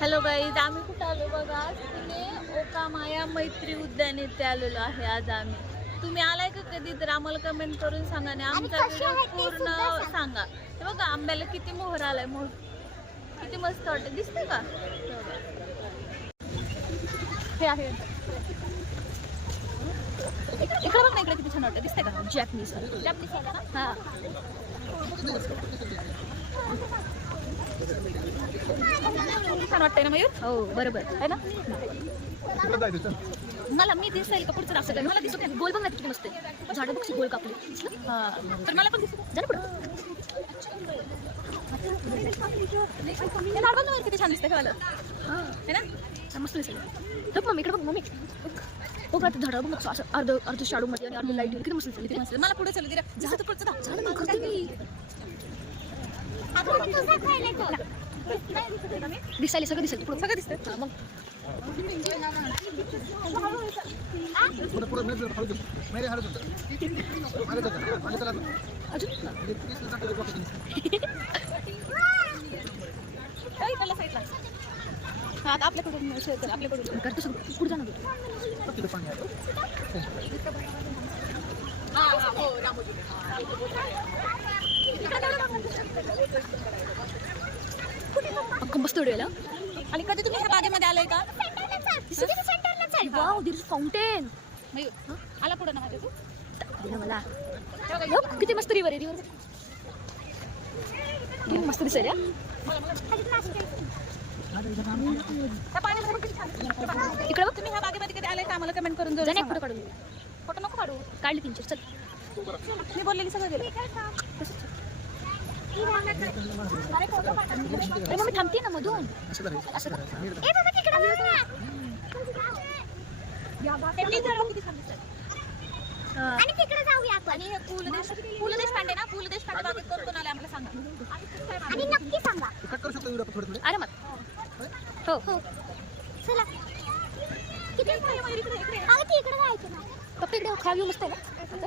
Hello guys आम्ही कुठं आलो बघा? पुणे ओकामाया मैत्री उद्यान येथे आलेलो आहे आज आम्ही. तुम्ही आलाय का कधी? तर आम्हाला कमेंट करून सांगा आणि आमचा व्हिडिओ पूर्ण सांगा. हे बघा आंब्याला किती मोहर आलाय मोहर किती मस्त वाटत. दिसतंय का? हे आहे. इकडे बघ ना इकडे किती छान वाटतं. दिसतंय का? जॅपनीज जॅपनीज हा. छान वाटतंय ना मयूर? हो बरोबर. आहे ना? मला मी दिसेल का पुढचं दाखवत मला दिसत नाही गोल बघ ना किती मस्त आहे. झाडं बघ गोल कापले. हा. तर मला पण दिसत जा ना पुढं. हे झाड बघ ना वर किती छान दिसतंय मला है ना? मस्त दिसेल. बघ मम्मी इकडे बघ मम्मी. बघ आता झाडं बघ असं अर्ध अर्ध शाडू मध्ये आणि अर्ध लाइट किती मस्त दिसली किती मस्त मला पुढे चालू दे जसं तर पुढचं दाख झालं मग करते मी दिसायला सगळं दिसेल पुढं सगळं दिसतं. मग. हा आता आपल्याकडून आपल्याकडून. करतो सगळं. पुढे जाणार मस्त व्हिडिओ आणि कधी तुम्ही ह्या बागेमध्ये आलाय का? वाव दिस फाउंटेन आला पुढे ना माझ्या तू मला. किती मस्त रिवर आहे रिवर किती मस्त दिसेल या इकडे बघ. तुम्ही ह्या बागेमध्ये कधी आलाय का? आम्हाला कमेंट करून जाऊ फोटो काढून. फोटो नको काढू. काढले तीनशे चल. मी बोललेली सगळं थांबते ना मधून असं आणि तिकडे जाऊया आपण आणि पु ल पु देशपांडे ना पु देशपांडे बागेत कोण कोण आले आम्हाला सांगा आणि नक्की सांगा कट करू शकतो आपण थोडं अरे मग हो हो चला. किती इकडे तिकडे जायचं ना फक्त इकडे खाली मस्त आहे ना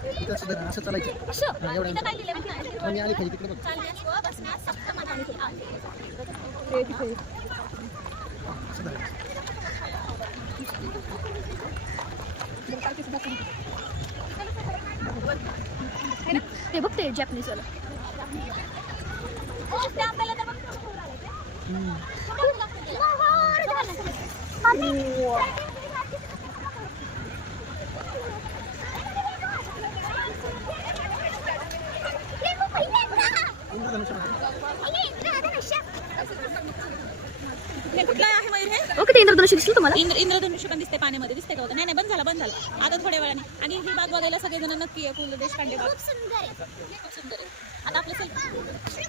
झालं? इथं असं चालायचं. एवढं. आणि आली पाहिजे तिकडे ते बघ ते जॅपनीज वाला. आपल्याला तर बघ हम्म. इंद्रधनुष्य हे कुठलं आहे मयूर हे? इंद्रधनुष्य दिसलं तुम्हाला? इंद्र इंद्रधनुष्य पण दिसते पाण्यामध्ये दिसते का बघा नाही नाही बंद झाला बंद झाला. आता थोड्या वेळाने. आणि ही बाग बघायला सगळेजण नक्की आहे पु ल देशपांडे बाग. खूप सुंदर आहे. खूप सुंदर आहे. आता आपलं सेल्फी